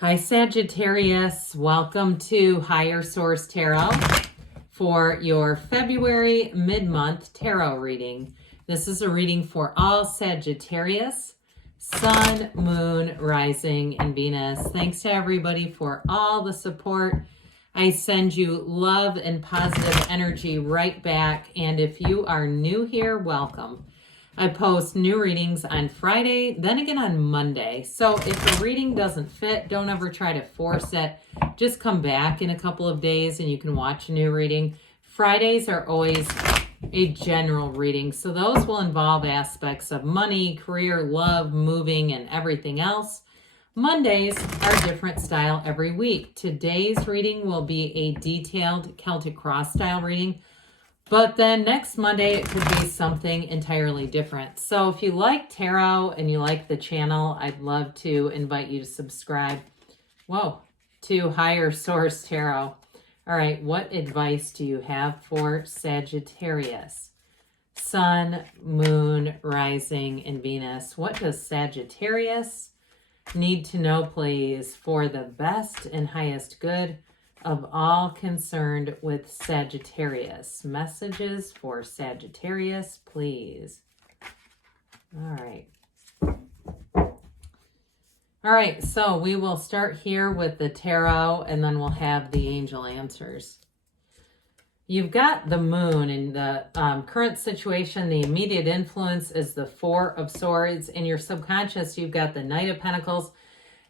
Hi Sagittarius, welcome to Higher Source Tarot for your February mid-month tarot reading. This is a reading for all Sagittarius, Sun, Moon, Rising, and Venus. Thanks to everybody for all the support. I send you love and positive energy right back. And if you are new here, welcome. I post new readings on Friday, then again on Monday. So if the reading doesn't fit, don't ever try to force it. Just come back in a couple of days and you can watch a new reading. Fridays are always a general reading. So those will involve aspects of money, career, love, moving, and everything else. Mondays are different style every week. Today's reading will be a detailed Celtic Cross style reading. But then next Monday, it could be something entirely different. So if you like tarot and you like the channel, I'd love to invite you to subscribe. To Higher Source Tarot. All right, what advice do you have for Sagittarius? Sun, Moon, Rising, and Venus. What does Sagittarius need to know, please, for the best and highest good of all concerned with Sagittarius? Messages for Sagittarius, please. All right, so we will start here with the tarot and then we'll have the angel answers. You've got the moon in the current situation. The immediate influence is the Four of Swords. In your subconscious, you've got the Knight of Pentacles.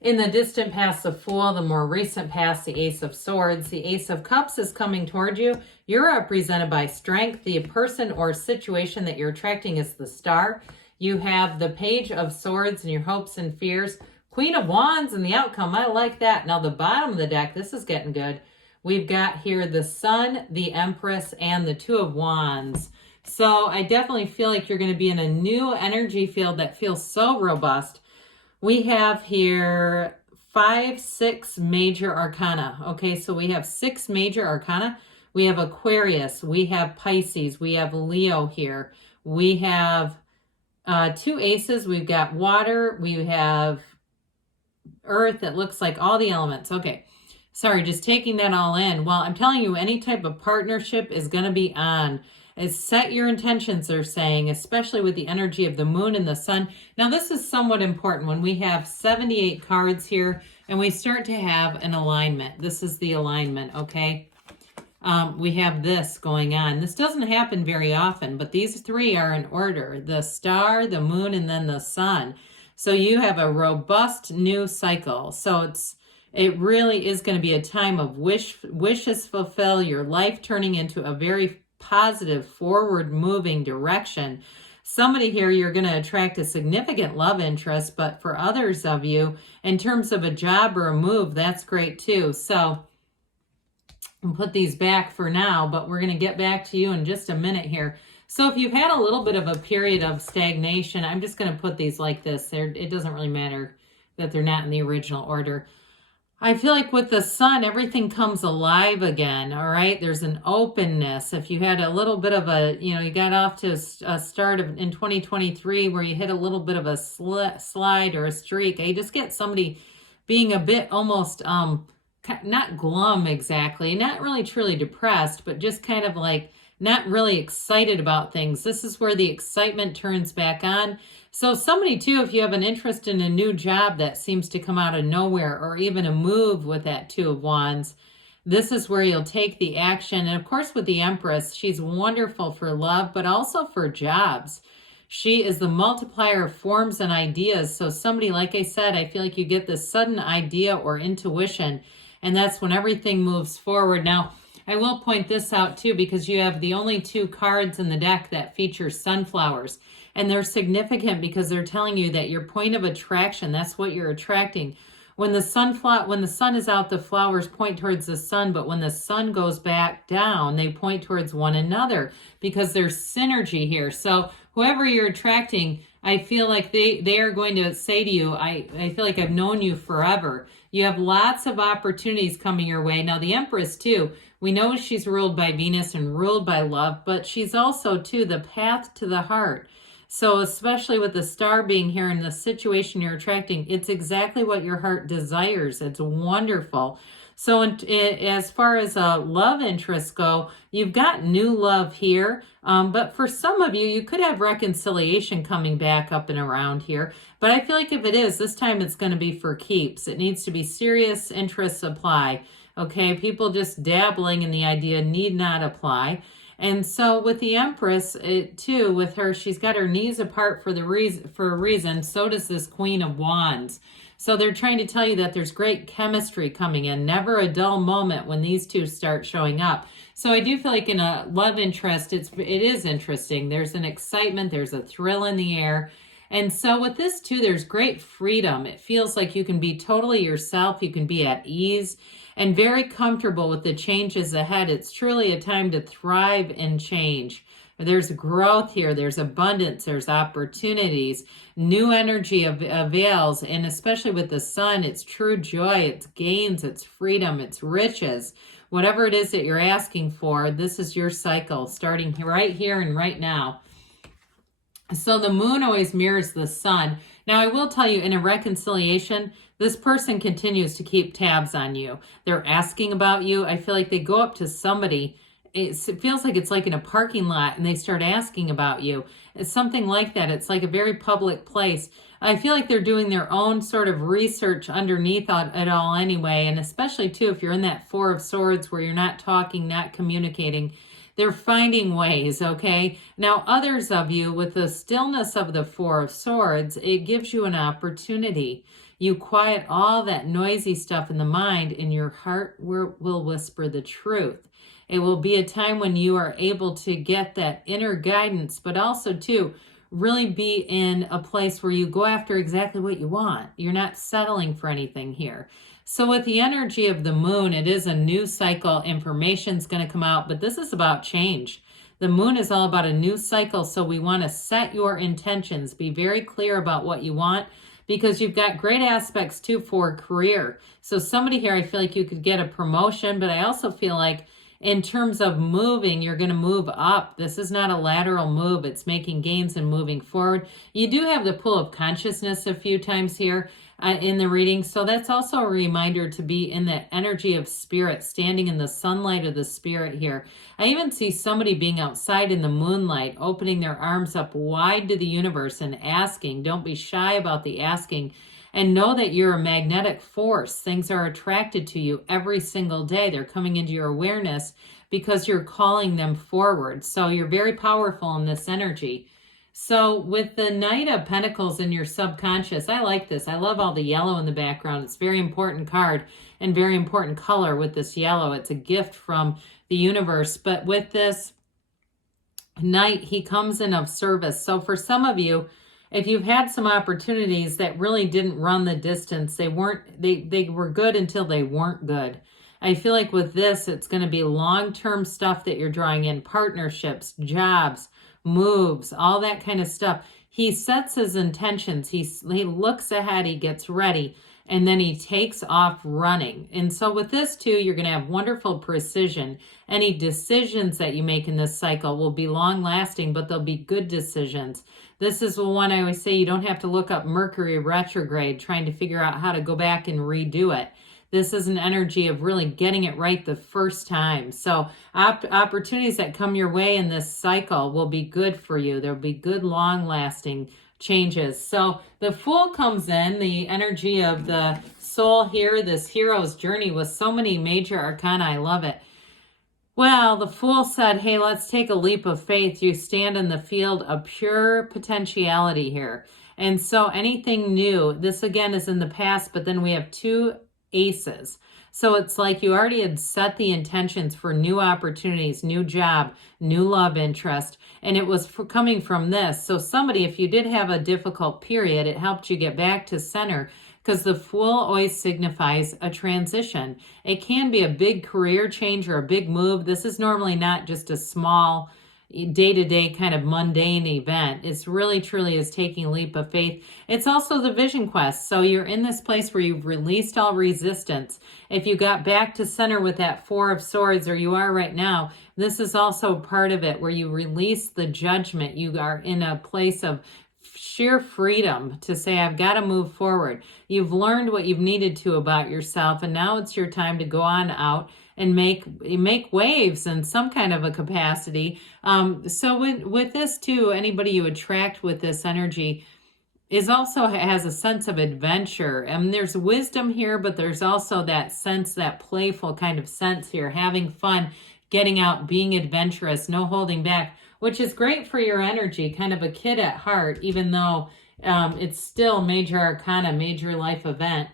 In the distant past, the Fool. The more recent past, the Ace of Swords. The Ace of Cups is coming toward you. You're represented by strength. The person or situation that you're attracting is the Star. You have the Page of Swords and your hopes and fears. Queen of Wands and the outcome. I like that. Now, the bottom of the deck, this is getting good. We've got here the Sun, the Empress, and the Two of Wands. So I definitely feel like you're going to be in a new energy field that feels so robust. We have here 5, 6 major arcana. Okay, so we have 6 major arcana. We have Aquarius. We have Pisces. We have Leo here. We have 2 aces. We've got water. We have earth. It looks like all the elements. Okay, sorry, just taking that all in. Well, I'm telling you, any type of partnership is going to be on. Set your intentions, they're saying, especially with the energy of the moon and the sun. Now, this is somewhat important when we have 78 cards here and we start to have an alignment. This is the alignment, okay? We have this going on. This doesn't happen very often, but these 3 are in order. The star, the moon, and then the sun. So you have a robust new cycle. So it really is going to be a time of wishes fulfill, your life turning into a very positive, forward-moving direction. Somebody here, you're going to attract a significant love interest, but for others of you, in terms of a job or a move, that's great too. So I'll put these back for now, but we're going to get back to you in just a minute here. So if you've had a little bit of a period of stagnation, I'm just going to put these like this. It doesn't really matter that they're not in the original order. I feel like with the sun, everything comes alive again, all right? There's an openness. If you had a little bit of a, you got off to a start in 2023 where you hit a little bit of a slide or a streak, I just get somebody being a bit almost, not glum exactly, not really truly depressed, but just kind of like not really excited about things. This is where the excitement turns back on. So somebody too, if you have an interest in a new job that seems to come out of nowhere, or even a move with that Two of Wands, this is where you'll take the action. And of course with the Empress, she's wonderful for love, but also for jobs. She is the multiplier of forms and ideas. So somebody, like I said, I feel like you get this sudden idea or intuition, and that's when everything moves forward. Now, I will point this out too, because you have the only 2 cards in the deck that feature sunflowers. And they're significant because they're telling you that your point of attraction, that's what you're attracting. When the sun is out, the flowers point towards the sun, but when the sun goes back down, they point towards one another because there's synergy here. So whoever you're attracting, I feel like they are going to say to you, I feel like I've known you forever. You have lots of opportunities coming your way. Now, the Empress too, we know she's ruled by Venus and ruled by love, but she's also too the path to the heart. So especially with the star being here in the situation you're attracting, it's exactly what your heart desires. It's wonderful. So as far as love interests go, you've got new love here. But for some of you, you could have reconciliation coming back up and around here. But I feel like if it is, this time it's going to be for keeps. It needs to be serious interests apply. Okay, people just dabbling in the idea need not apply. And so with the Empress, too, with her, she's got her knees apart for a reason. So does this Queen of Wands. So they're trying to tell you that there's great chemistry coming in. Never a dull moment when these two start showing up. So I do feel like in a love interest, it is interesting. There's an excitement. There's a thrill in the air. And so with this too, there's great freedom. It feels like you can be totally yourself. You can be at ease and very comfortable with the changes ahead. It's truly a time to thrive and change. There's growth here. There's abundance. There's opportunities. New energy avails. And especially with the sun, it's true joy. It's gains. It's freedom. It's riches. Whatever it is that you're asking for, this is your cycle starting right here and right now. So the moon always mirrors the sun. Now, I will tell you, in a reconciliation, this person continues to keep tabs on you. They're asking about you. I feel like they go up to somebody. It feels like it's like in a parking lot, and they start asking about you. It's something like that. It's like a very public place. I feel like they're doing their own sort of research underneath it all anyway, and especially, too, if you're in that Four of Swords where you're not talking, not communicating, they're finding ways, okay? Now, others of you, with the stillness of the Four of Swords, it gives you an opportunity. You quiet all that noisy stuff in the mind, and your heart will whisper the truth. It will be a time when you are able to get that inner guidance, but also, too, really be in a place where you go after exactly what you want. You're not settling for anything here. So with the energy of the moon, it is a new cycle. Information's going to come out, but this is about change. The moon is all about a new cycle, so we want to set your intentions. Be very clear about what you want, because you've got great aspects, too, for career. So somebody here, I feel like you could get a promotion, but I also feel like in terms of moving, you're going to move up. This is not a lateral move. It's making gains and moving forward. You do have the pull of consciousness a few times here in the reading. So that's also a reminder to be in that energy of spirit, standing in the sunlight of the spirit here. I even see somebody being outside in the moonlight, opening their arms up wide to the universe and asking. Don't be shy about the asking. And know that you're a magnetic force. Things are attracted to you every single day. They're coming into your awareness because you're calling them forward. So you're very powerful in this energy. So with the Knight of Pentacles in your subconscious, I like this. I love all the yellow in the background. It's a very important card and very important color with this yellow. It's a gift from the universe. But with this Knight, he comes in of service. So for some of you, if you've had some opportunities that really didn't run the distance, they were good until they weren't good. I feel like with this, it's going to be long-term stuff that you're drawing in, partnerships, jobs, moves, all that kind of stuff. He sets his intentions. He looks ahead, he gets ready, and then he takes off running. And so with this too, you're going to have wonderful precision. Any decisions that you make in this cycle will be long-lasting, but they'll be good decisions. This is the one I always say, you don't have to look up Mercury retrograde trying to figure out how to go back and redo it. This is an energy of really getting it right the first time. So opportunities that come your way in this cycle will be good for you. There'll be good, long-lasting changes. So the Fool comes in, the energy of the soul here, this hero's journey with so many major arcana. I love it. Well, the Fool said, hey, let's take a leap of faith. You stand in the field of pure potentiality here. And so anything new, this again is in the past, but then we have two aces. So it's like you already had set the intentions for new opportunities, new job, new love interest, and it was coming from this. So somebody, if you did have a difficult period, it helped you get back to center, because the Fool always signifies a transition. It can be a big career change or a big move. This is normally not just a small, day-to-day kind of mundane event. It's really truly is taking a leap of faith. It's also the vision quest. So you're in this place where you've released all resistance. If you got back to center with that Four of Swords, or you are right now, this is also part of it where you release the judgment. You are in a place of sheer freedom to say, I've got to move forward. You've learned what you've needed to about yourself, and now it's your time to go on out and make waves in some kind of a capacity. So with this too, anybody you attract with this energy is also has a sense of adventure. And there's wisdom here, but there's also that sense, that playful kind of sense here, having fun, getting out, being adventurous, no holding back, which is great for your energy, kind of a kid at heart, even though it's still Major Arcana, major life event.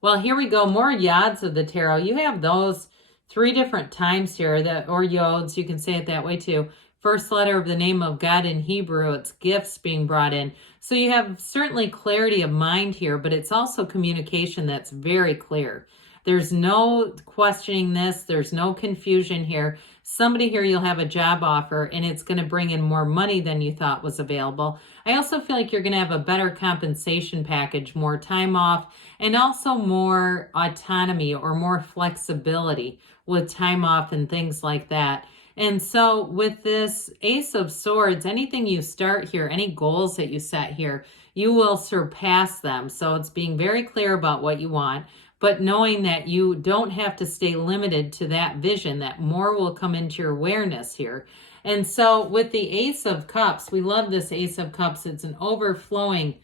Well, here we go. More yods of the tarot. You have those 3 different times here, or yods, you can say it that way too. First letter of the name of God in Hebrew, it's gifts being brought in. So you have certainly clarity of mind here, but it's also communication that's very clear. There's no questioning this. There's no confusion here. Somebody here, you'll have a job offer, and it's going to bring in more money than you thought was available. I also feel like you're going to have a better compensation package, more time off, and also more autonomy or more flexibility with time off and things like that. And so with this Ace of Swords, anything you start here, any goals that you set here, you will surpass them. So it's being very clear about what you want, but knowing that you don't have to stay limited to that vision, that more will come into your awareness here. And so with the Ace of Cups, we love this Ace of Cups. It's an overflowing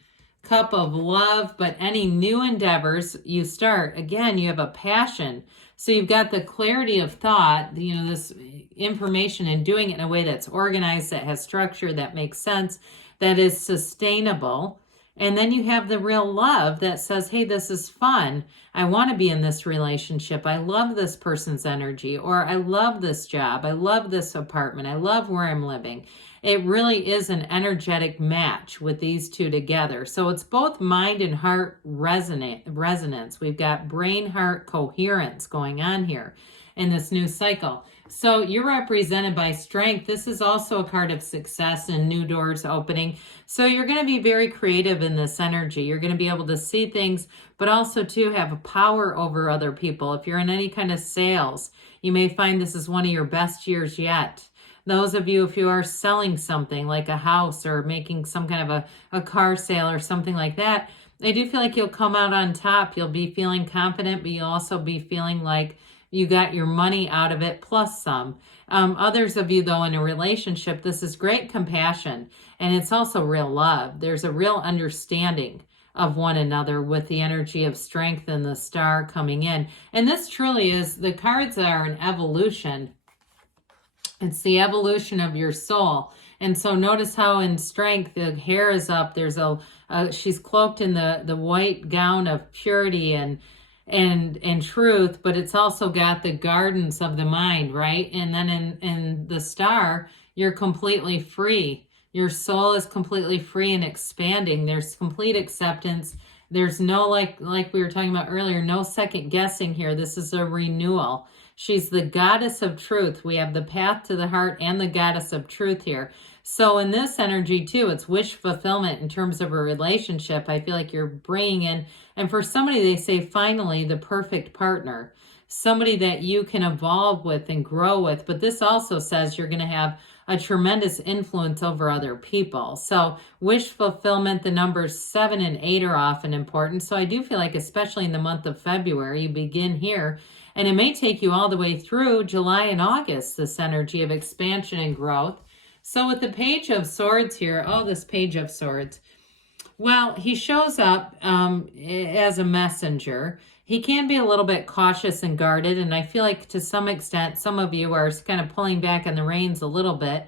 cup of love, but any new endeavors you start, again, you have a passion. So you've got the clarity of thought, this information, and doing it in a way that's organized, that has structure, that makes sense, that is sustainable. And then you have the real love that says, hey, this is fun. I want to be in this relationship. I love this person's energy, or I love this job. I love this apartment. I love where I'm living. It really is an energetic match with these two together. So it's both mind and heart resonance. We've got brain-heart coherence going on here in this new cycle. So you're represented by strength. This is also a card of success and new doors opening. So you're going to be very creative in this energy. You're going to be able to see things, but also to have a power over other people. If you're in any kind of sales, you may find this is one of your best years yet. Those of you, if you are selling something like a house or making some kind of a car sale or something like that, I do feel like you'll come out on top. You'll be feeling confident, but you'll also be feeling like you got your money out of it plus some. Others of you, though, in a relationship, this is great compassion, and it's also real love. There's a real understanding of one another with the energy of strength and the star coming in. And this truly is, the cards are an evolution. It's the evolution of your soul. And so notice how in strength, the hair is up. There's she's cloaked in the white gown of purity and truth, but it's also got the gardens of the mind, right? And then in the star, you're completely free. Your soul is completely free and expanding. There's complete acceptance. There's no, like we were talking about earlier, no second guessing here. This is a renewal. She's the goddess of truth. We have the path to the heart and the goddess of truth here. So in this energy too, it's wish fulfillment in terms of a relationship. I feel like you're bringing in, and for somebody, they say finally the perfect partner, somebody that you can evolve with and grow with. But this also says you're going to have a tremendous influence over other people. So wish fulfillment, the numbers 7 and 8 are often important. So I do feel like, especially in the month of February, you begin here, and it may take you all the way through July and August, this energy of expansion and growth. So with the Page of Swords here, this Page of Swords, well, he shows up as a messenger. He can be a little bit cautious and guarded, and I feel like to some extent, some of you are kind of pulling back on the reins a little bit,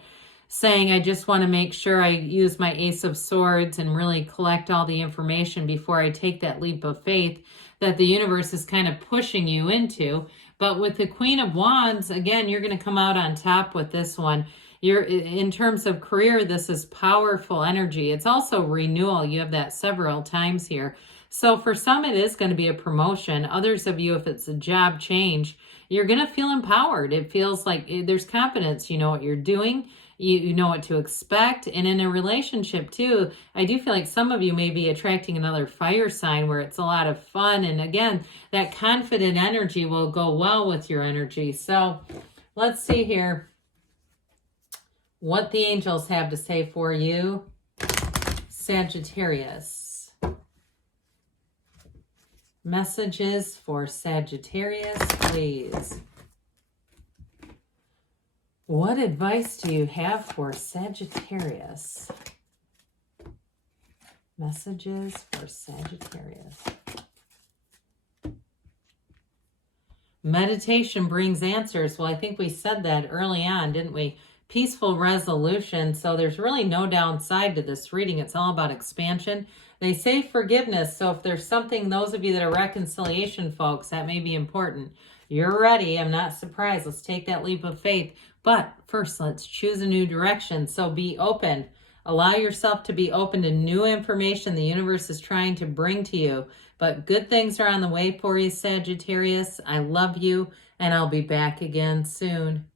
saying, I just want to make sure I use my Ace of Swords and really collect all the information before I take that leap of faith that the universe is kind of pushing you into. But with the Queen of Wands, again, you're going to come out on top with this one. You're, in terms of career, this is powerful energy. It's also renewal. You have that several times here. So for some, it is going to be a promotion. Others of you, if it's a job change, you're going to feel empowered. It feels like there's confidence. You know what you're doing. You know what to expect. And in a relationship too, I do feel like some of you may be attracting another fire sign where it's a lot of fun. And again, that confident energy will go well with your energy. So let's see here what the angels have to say for you, Sagittarius. Messages for Sagittarius, please. What advice do you have for Sagittarius? Messages for Sagittarius. Meditation brings answers. Well, I think we said that early on, didn't we? Peaceful resolution. So there's really no downside to this reading. It's all about expansion. They say forgiveness. So if there's something, those of you that are reconciliation folks, that may be important. You're ready. I'm not surprised. Let's take that leap of faith. But first, let's choose a new direction. So be open. Allow yourself to be open to new information the universe is trying to bring to you. But good things are on the way for you, Sagittarius. I love you, and I'll be back again soon.